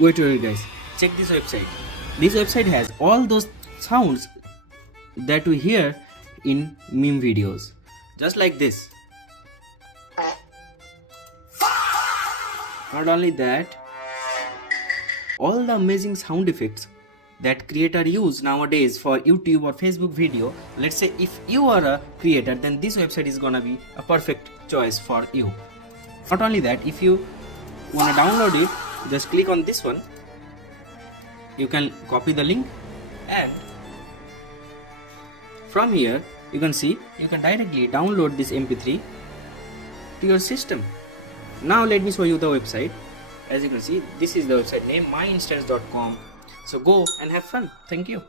Wait guys, check this website. This website has all those sounds that we hear in meme videos, just like this. Not only that, all the amazing sound effects that creator use nowadays for YouTube or Facebook video. Let's say if you are a creator, then this website is gonna be a perfect choice for you. Not only that, if you wanna download it, just click on this one. You can copy the link, and from here you can see you can directly download this MP3 to your system. Now let me show you the website. As you can see, this is the website name, myinstance.com. So go and have fun. Thank you.